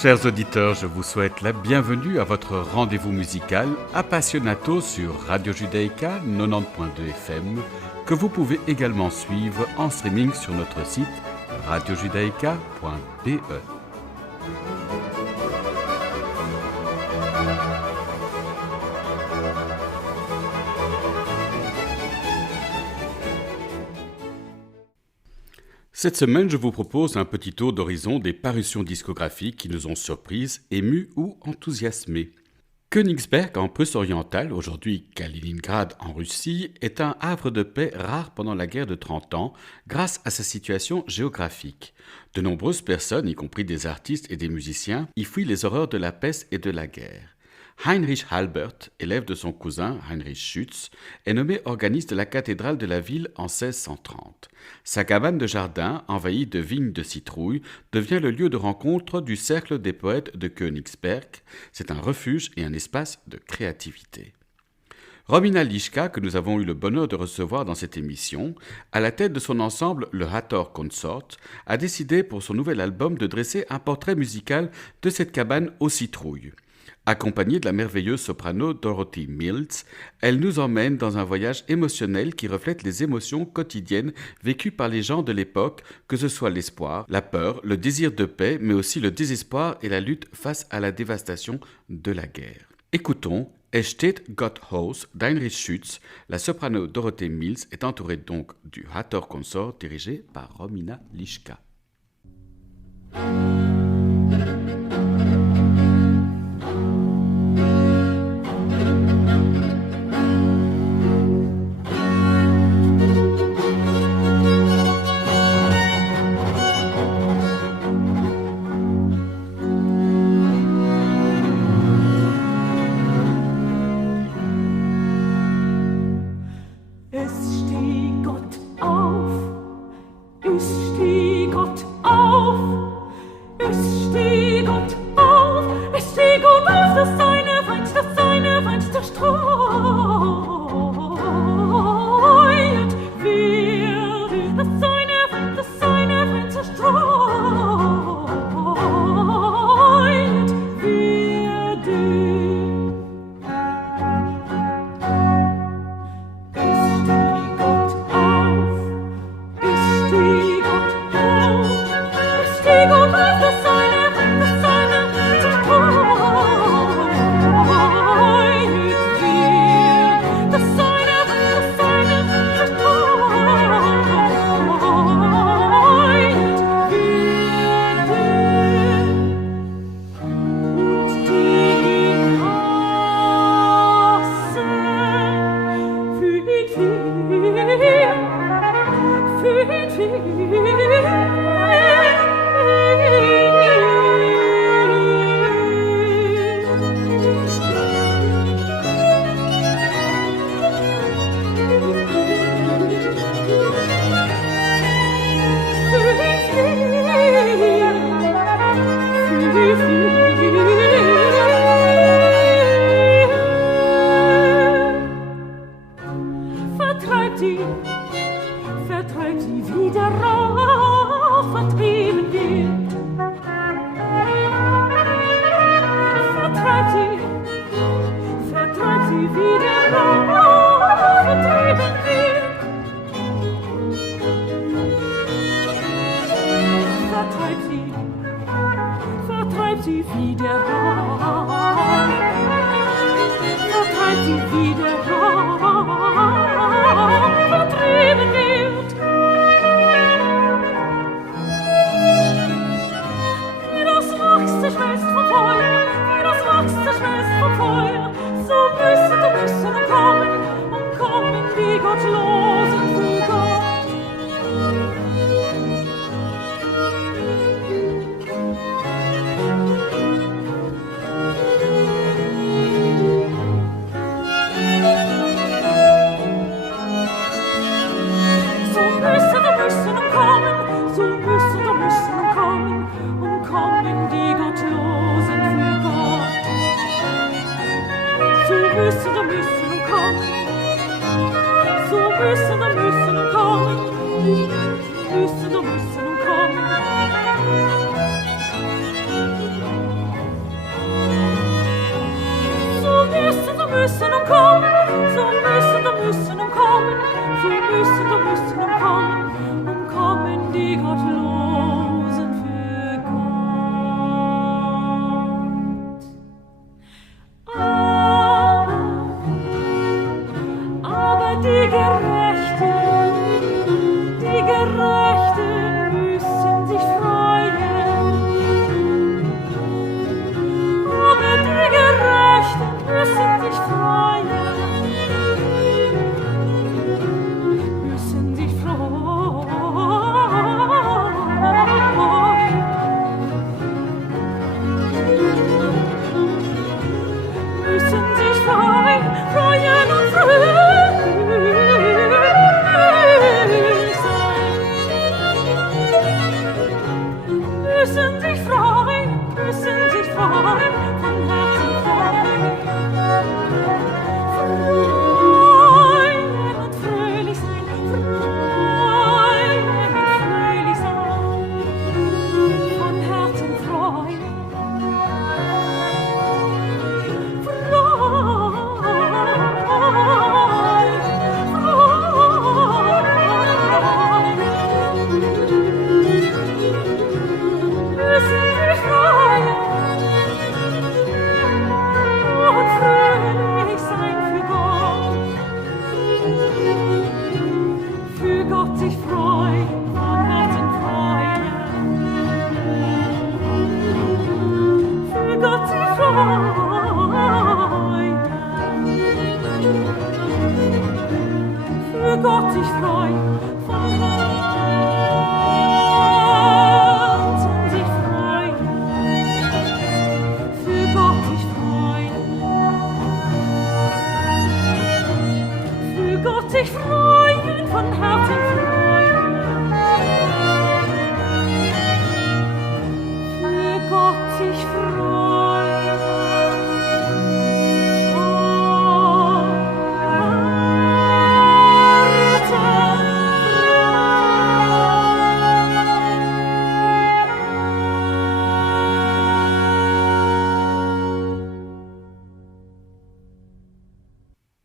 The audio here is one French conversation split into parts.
Chers auditeurs, je vous souhaite la bienvenue à votre rendez-vous musical Appassionato sur Radio Judaïka 90.2 FM, que vous pouvez également suivre en streaming sur notre site radiojudaïka.be. Cette semaine, je vous propose un petit tour d'horizon des parutions discographiques qui nous ont surprises, émues ou enthousiasmées. Königsberg en Prusse orientale, aujourd'hui Kaliningrad en Russie, est un havre de paix rare pendant la guerre de 30 ans grâce à sa situation géographique. De nombreuses personnes, y compris des artistes et des musiciens, y fuient les horreurs de la peste et de la guerre. Heinrich Halbert, élève de son cousin Heinrich Schütz, est nommé organiste de la cathédrale de la ville en 1630. Sa cabane de jardin, envahie de vignes de citrouilles, devient le lieu de rencontre du cercle des poètes de Königsberg. C'est un refuge et un espace de créativité. Romina Lischka, que nous avons eu le bonheur de recevoir dans cette émission, à la tête de son ensemble le Hathor Consort, a décidé pour son nouvel album de dresser un portrait musical de cette cabane aux citrouilles. Accompagnée de la merveilleuse soprano Dorothy Mills, elle nous emmène dans un voyage émotionnel qui reflète les émotions quotidiennes vécues par les gens de l'époque, que ce soit l'espoir, la peur, le désir de paix, mais aussi le désespoir et la lutte face à la dévastation de la guerre. Écoutons Es steht Gott Haus d'Heinrich Schütz. La soprano Dorothy Mills est entourée donc du Hathor Consort dirigé par Romina Lischka.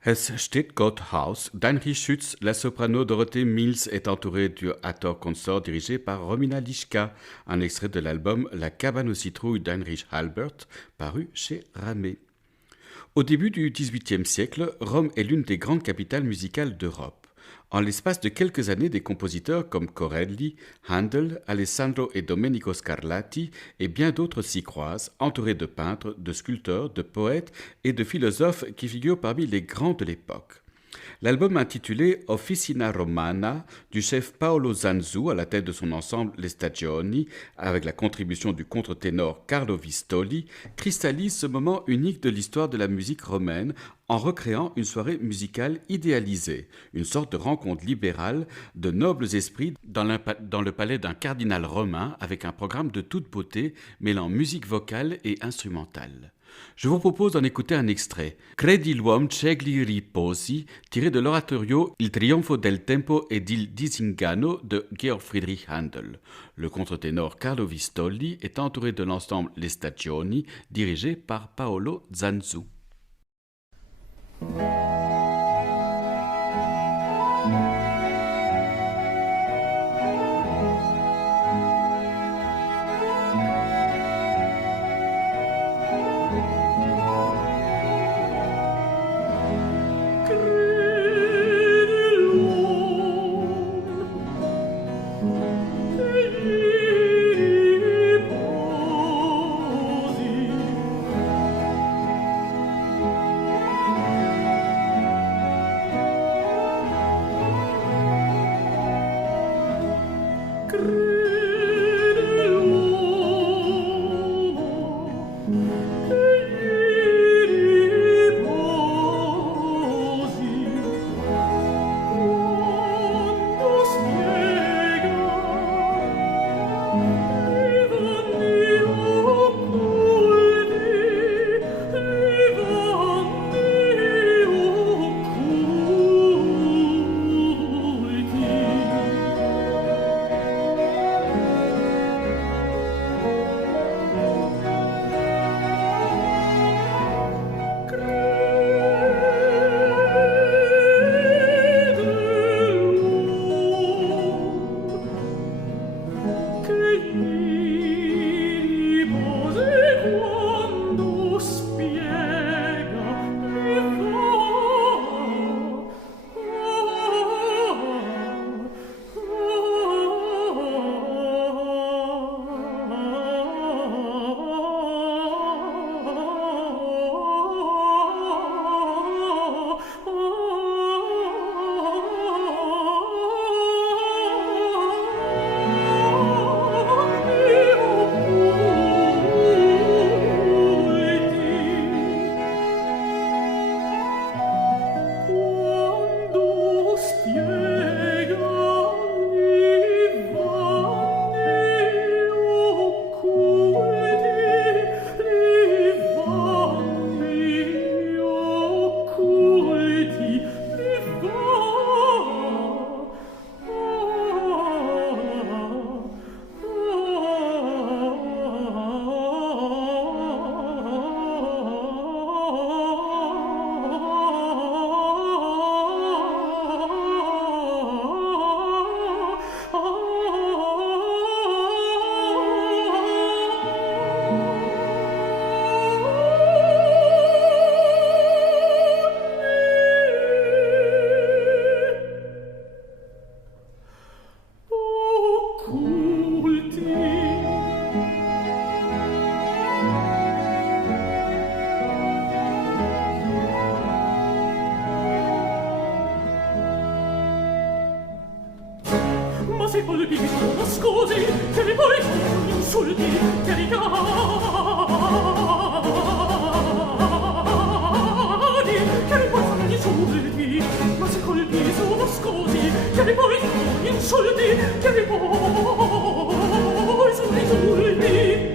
Es steht Gott Haus d'Heinrich Schütz, la soprano Dorothée Mills est entourée du Hathor Consort dirigé par Romina Lischka, un extrait de l'album La cabane aux citrouilles d'Heinrich Halbert, paru chez Ramée. Au début du XVIIIe siècle, Rome est l'une des grandes capitales musicales d'Europe. En l'espace de quelques années, des compositeurs comme Corelli, Handel, Alessandro et Domenico Scarlatti et bien d'autres s'y croisent, entourés de peintres, de sculpteurs, de poètes et de philosophes qui figurent parmi les grands de l'époque. L'album intitulé Officina Romana du chef Paolo Zanzu à la tête de son ensemble Les Stagioni, avec la contribution du contre-ténor Carlo Vistoli, cristallise ce moment unique de l'histoire de la musique romaine en recréant une soirée musicale idéalisée, une sorte de rencontre libérale de nobles esprits dans le palais d'un cardinal romain avec un programme de toute beauté mêlant musique vocale et instrumentale. Je vous propose d'en écouter un extrait, Credi l'uom cegli riposi, tiré de l'oratorio Il trionfo del tempo ed il disinganno de Georg Friedrich Handel. Le contre-ténor Carlo Vistoli est entouré de l'ensemble Les Stagioni, dirigé par Paolo Zanzu. ma se colpi sono scusi, che li poi sono insulti, che li cadi, che li poi sono insulti, ma se colpi sono scusi, che li poi sono insulti, che li poi sono insulti.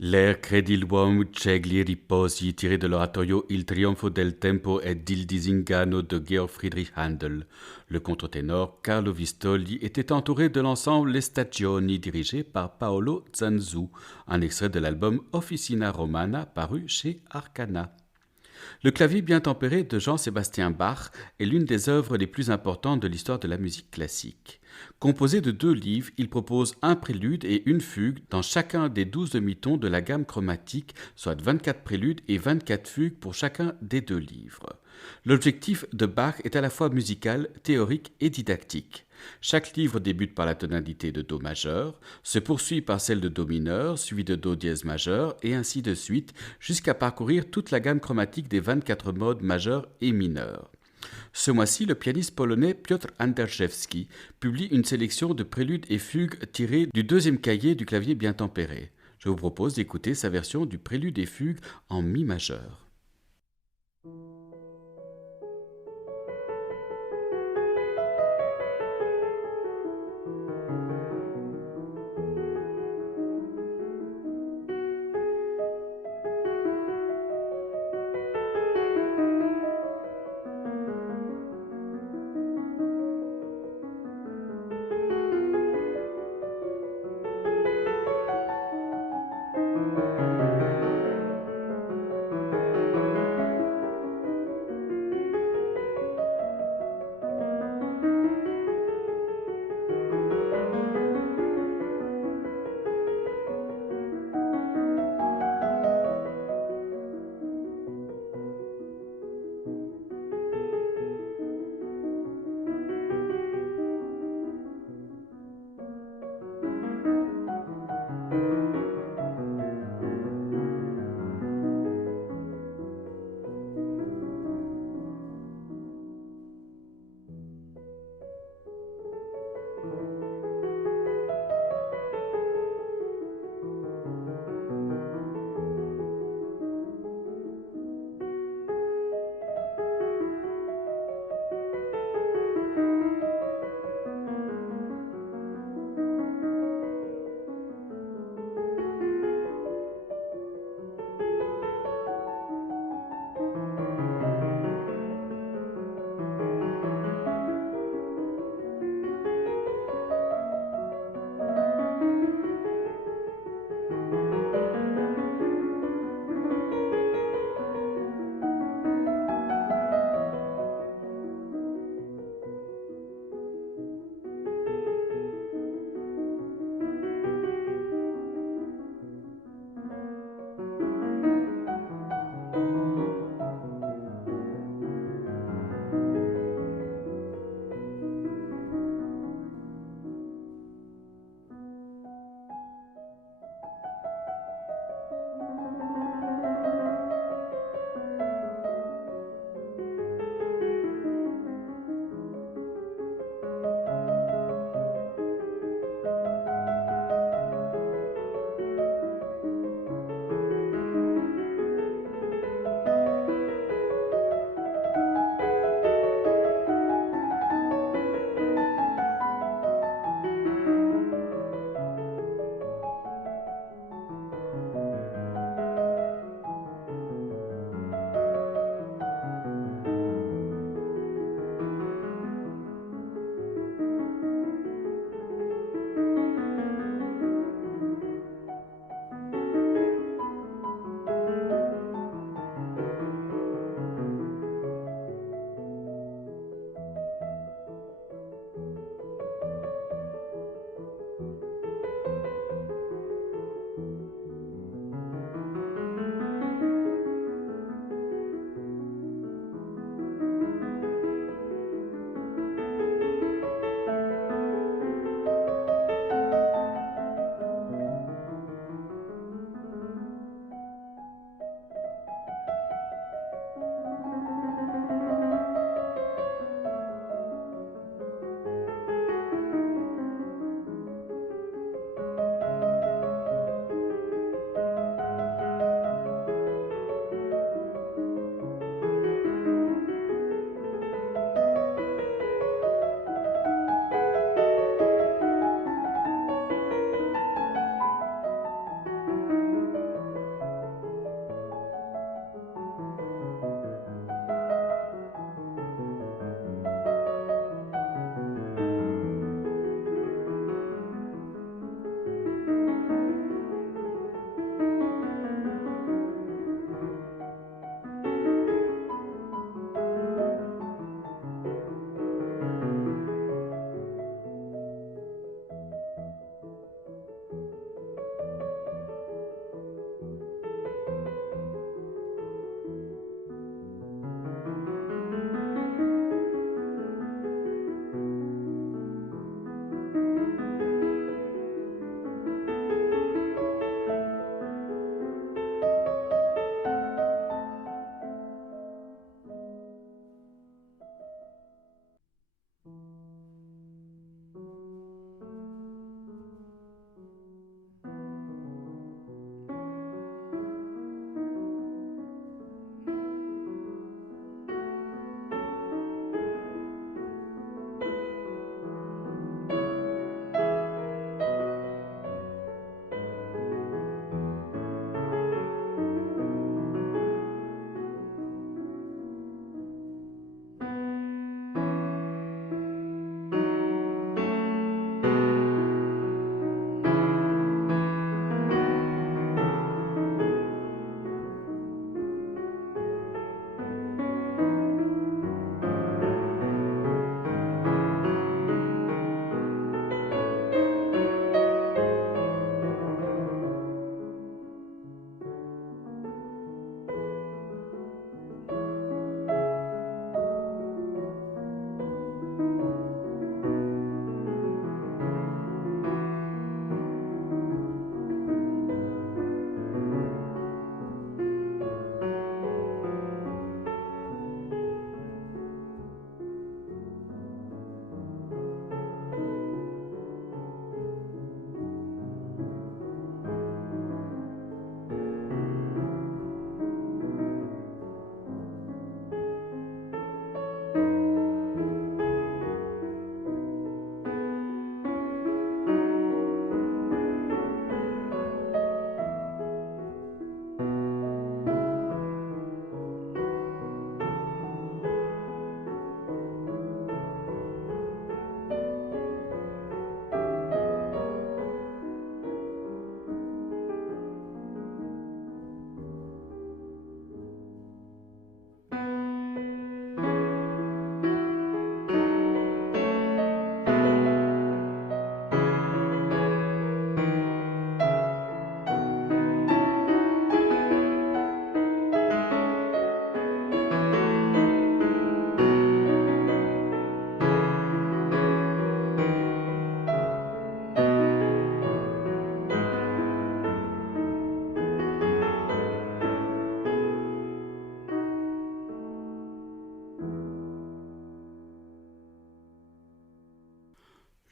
L'air credi l'uomo cegli riposi tiré de l'oratorio Il trionfo del tempo e il disinganno de Georg Friedrich Handel. Le contre-ténor Carlo Vistoli était entouré de l'ensemble Les Stagioni dirigé par Paolo Zanzu, un extrait de l'album Officina Romana paru chez Arcana. Le clavier bien tempéré de Jean-Sébastien Bach est l'une des œuvres les plus importantes de l'histoire de la musique classique. Composé de 2 livres, il propose un prélude et une fugue dans chacun des 12 demi-tons de la gamme chromatique, soit 24 préludes et 24 fugues pour chacun des 2 livres. L'objectif de Bach est à la fois musical, théorique et didactique. Chaque livre débute par la tonalité de Do majeur, se poursuit par celle de Do mineur, suivi de Do dièse majeur, et ainsi de suite, jusqu'à parcourir toute la gamme chromatique des 24 modes majeurs et mineurs. Ce mois-ci, le pianiste polonais Piotr Anderszewski publie une sélection de préludes et fugues tirées du 2e cahier du clavier bien tempéré. Je vous propose d'écouter sa version du prélude et fugue en mi majeur.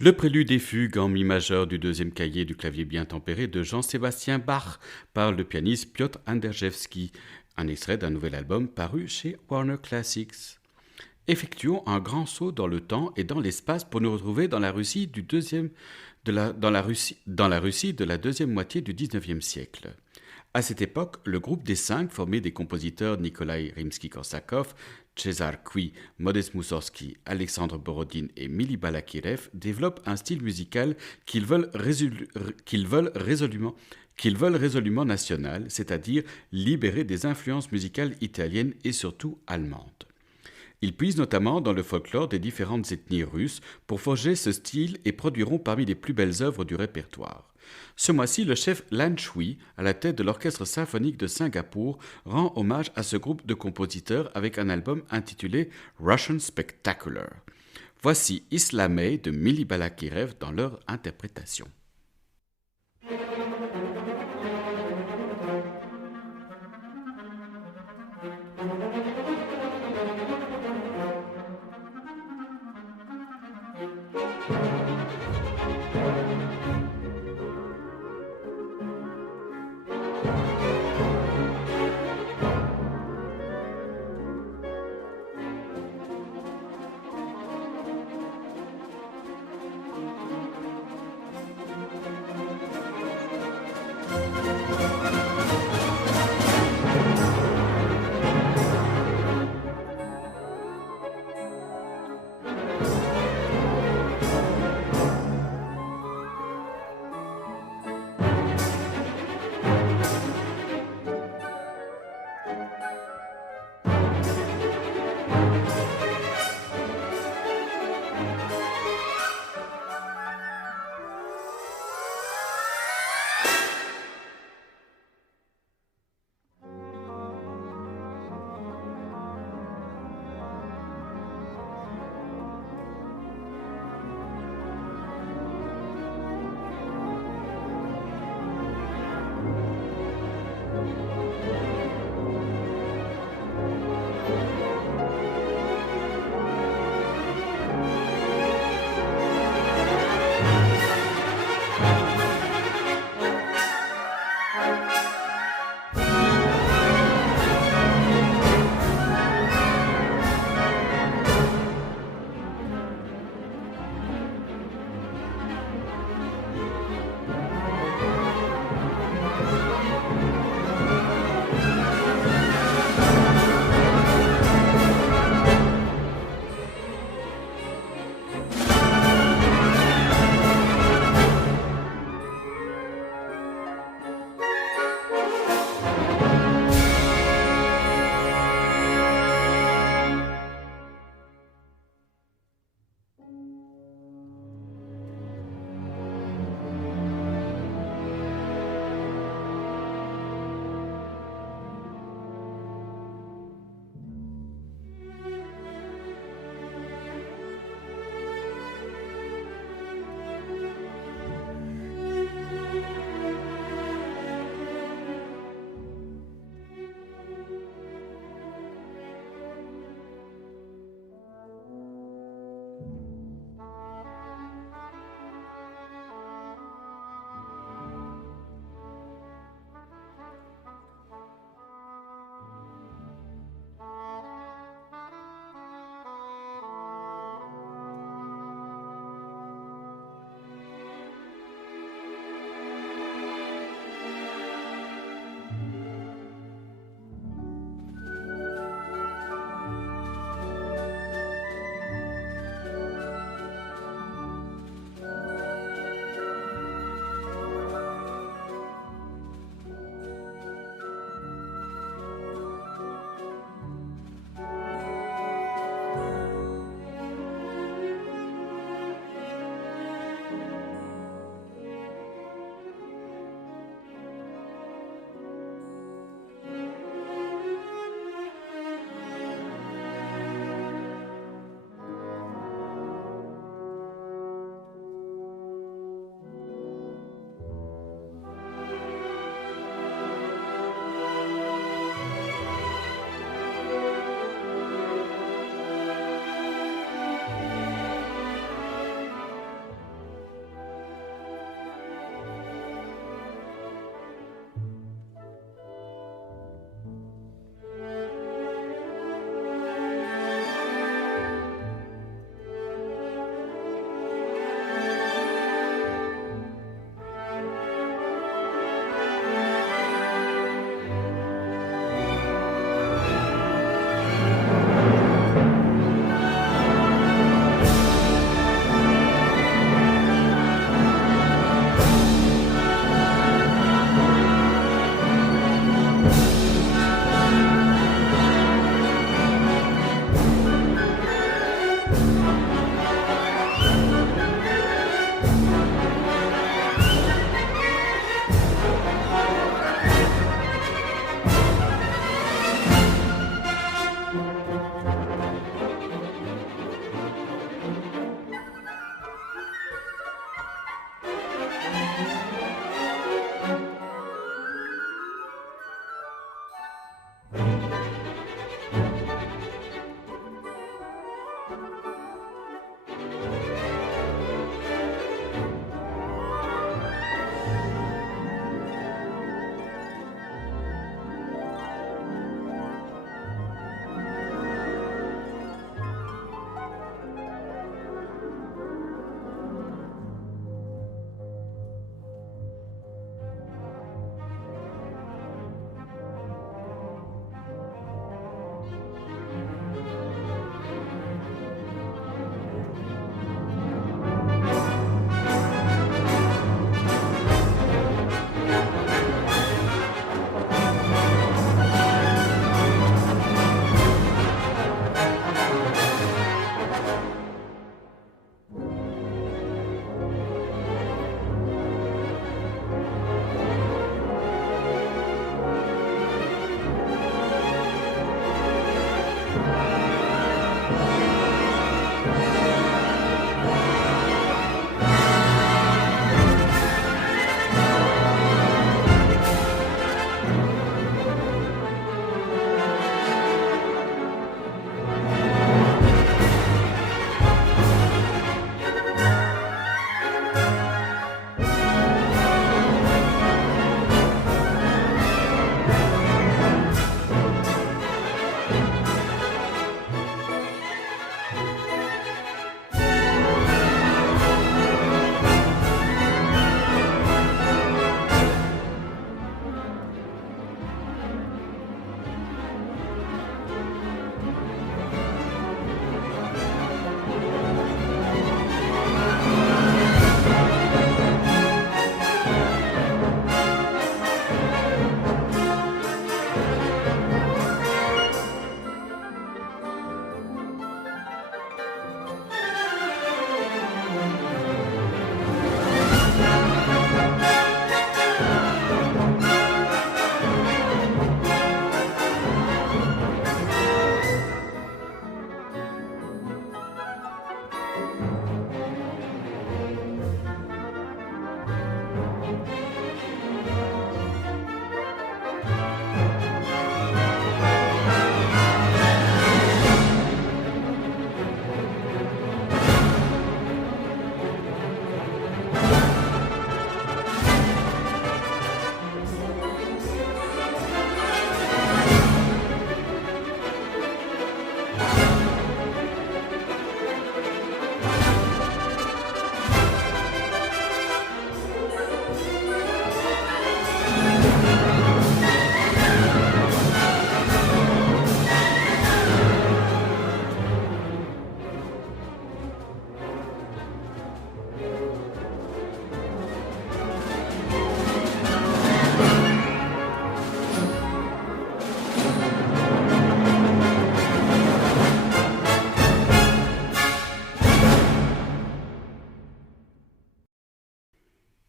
Le prélude et fugue en mi majeur du deuxième cahier du clavier bien tempéré de Jean-Sébastien Bach par le pianiste Piotr Anderjewski, un extrait d'un nouvel album paru chez Warner Classics. Effectuons un grand saut dans le temps et dans l'espace pour nous retrouver dans la Russie dans la Russie de la deuxième moitié du XIXe siècle. À cette époque, le groupe des cinq, formé des compositeurs Nikolai Rimsky-Korsakov, César Cui, Modest Moussorgsky, Alexandre Borodine et Mili Balakirev, développe un style musical qu'ils veulent résolument national, c'est-à-dire libéré des influences musicales italiennes et surtout allemandes. Ils puisent notamment dans le folklore des différentes ethnies russes pour forger ce style et produiront parmi les plus belles œuvres du répertoire. Ce mois-ci, le chef Lan Shui, à la tête de l'Orchestre symphonique de Singapour, rend hommage à ce groupe de compositeurs avec un album intitulé Russian Spectacular. Voici Islamey de Mili Balakirev dans leur interprétation.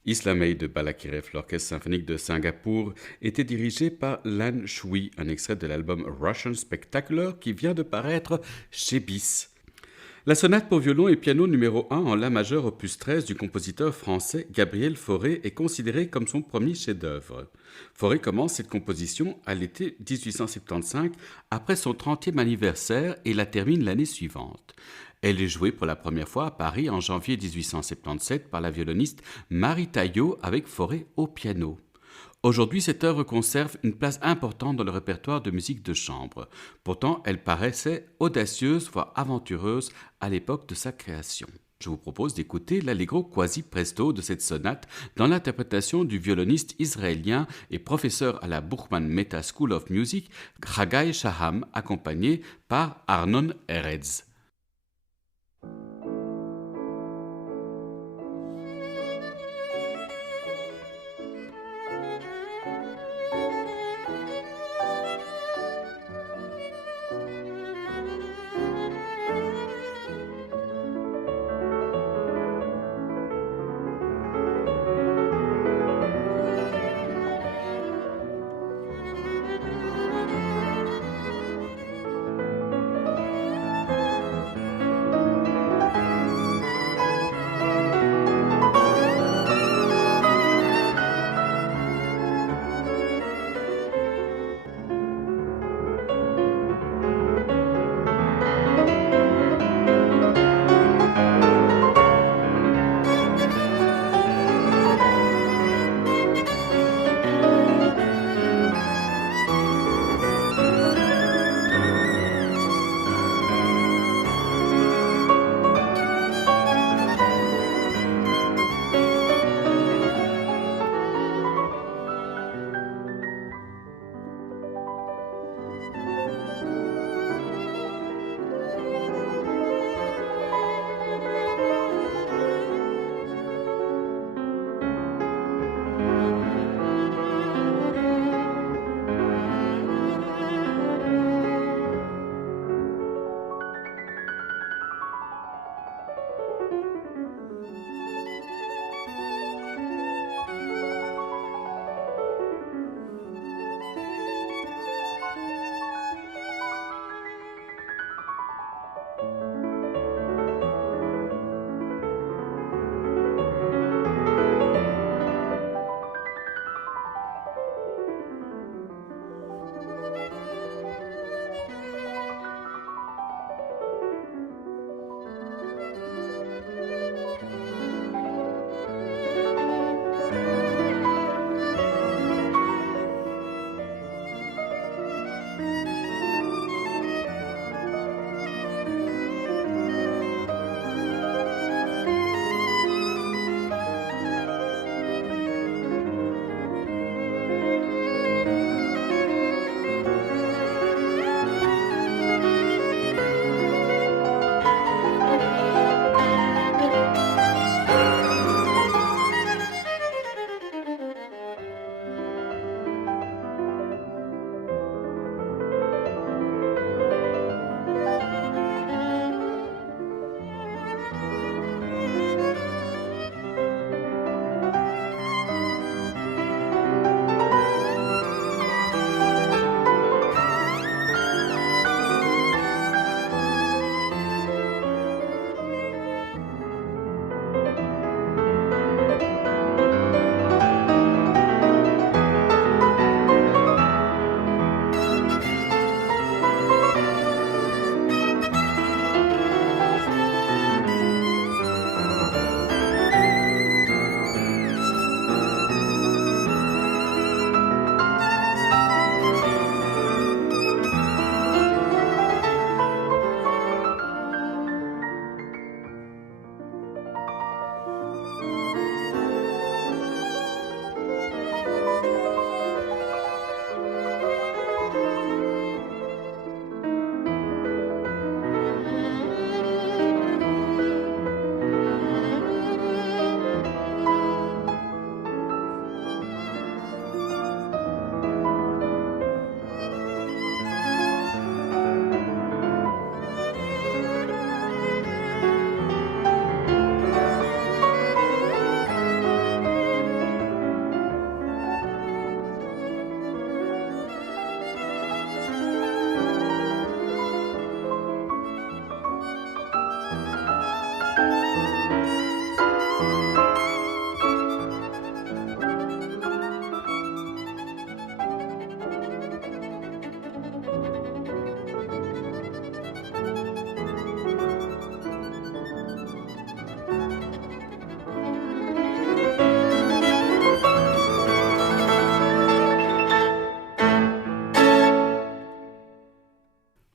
Islamei de Balakirev, l'orchestre symphonique de Singapour, était dirigé par Lan Shui, un extrait de l'album Russian Spectacular qui vient de paraître chez BIS. La sonate pour violon et piano numéro 1 en La majeur opus 13 du compositeur français Gabriel Fauré est considérée comme son premier chef-d'œuvre. Fauré commence cette composition à l'été 1875 après son 30e anniversaire et la termine l'année suivante. Elle est jouée pour la première fois à Paris en janvier 1877 par la violoniste Marie Taillot avec Fauré au piano. Aujourd'hui, cette œuvre conserve une place importante dans le répertoire de musique de chambre. Pourtant, elle paraissait audacieuse, voire aventureuse à l'époque de sa création. Je vous propose d'écouter l'allegro quasi presto de cette sonate dans l'interprétation du violoniste israélien et professeur à la Buchmann Mehta School of Music, Chagai Shaham, accompagné par Arnon Erez.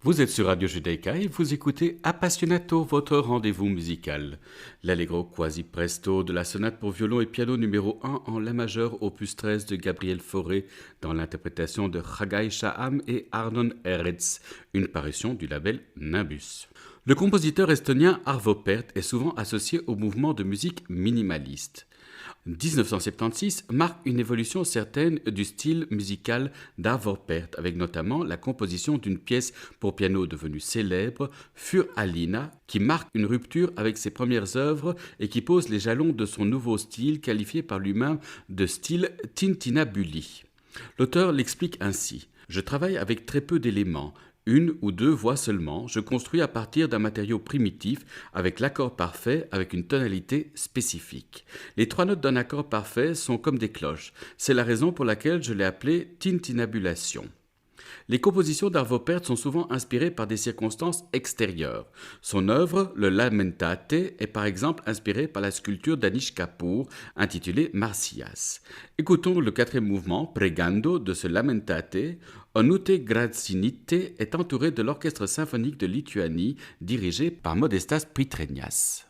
Vous êtes sur Radio Judaïka et vous écoutez Appassionato, votre rendez-vous musical. L'Allegro quasi presto de la sonate pour violon et piano numéro 1 en La majeur opus 13 de Gabriel Fauré dans l'interprétation de Chagai Shaham et Arnon Eretz, une parution du label Nimbus. Le compositeur estonien Arvo Pärt est souvent associé au mouvement de musique minimaliste. 1976 marque une évolution certaine du style musical d'Arvo Pärt, avec notamment la composition d'une pièce pour piano devenue célèbre, Für Alina, qui marque une rupture avec ses premières œuvres et qui pose les jalons de son nouveau style, qualifié par lui-même de style tintinnabuli. L'auteur l'explique ainsi : « Je travaille avec très peu d'éléments. Une ou deux voix seulement, je construis à partir d'un matériau primitif avec l'accord parfait avec une tonalité spécifique. Les trois notes d'un accord parfait sont comme des cloches. C'est la raison pour laquelle je l'ai appelé tintinnabulation. » Les compositions d'Arvo Pärt sont souvent inspirées par des circonstances extérieures. Son œuvre, le Lamentate, est par exemple inspirée par la sculpture d'Anish Kapoor intitulée Marsyas. Écoutons le quatrième mouvement, Pregando, de ce Lamentate. Onute Grazinite est entouré de l'Orchestre symphonique de Lituanie, dirigé par Modestas Pitreñas.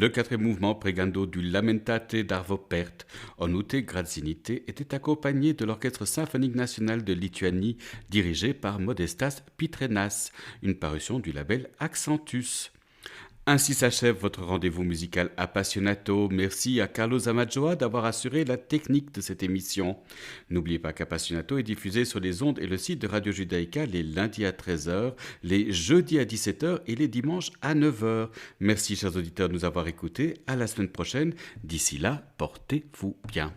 Le quatrième mouvement pregando du Lamentate d'Arvo Pärt, Onute Gradzinite, était accompagné de l'Orchestre symphonique national de Lituanie, dirigé par Modestas Pitrenas, une parution du label Accentus. Ainsi s'achève votre rendez-vous musical Appassionato. Merci à Carlos Amajoa d'avoir assuré la technique de cette émission. N'oubliez pas qu'Appassionato est diffusé sur les ondes et le site de Radio Judaïka les lundis à 13h, les jeudis à 17h et les dimanches à 9h. Merci chers auditeurs de nous avoir écoutés. À la semaine prochaine. D'ici là, portez-vous bien.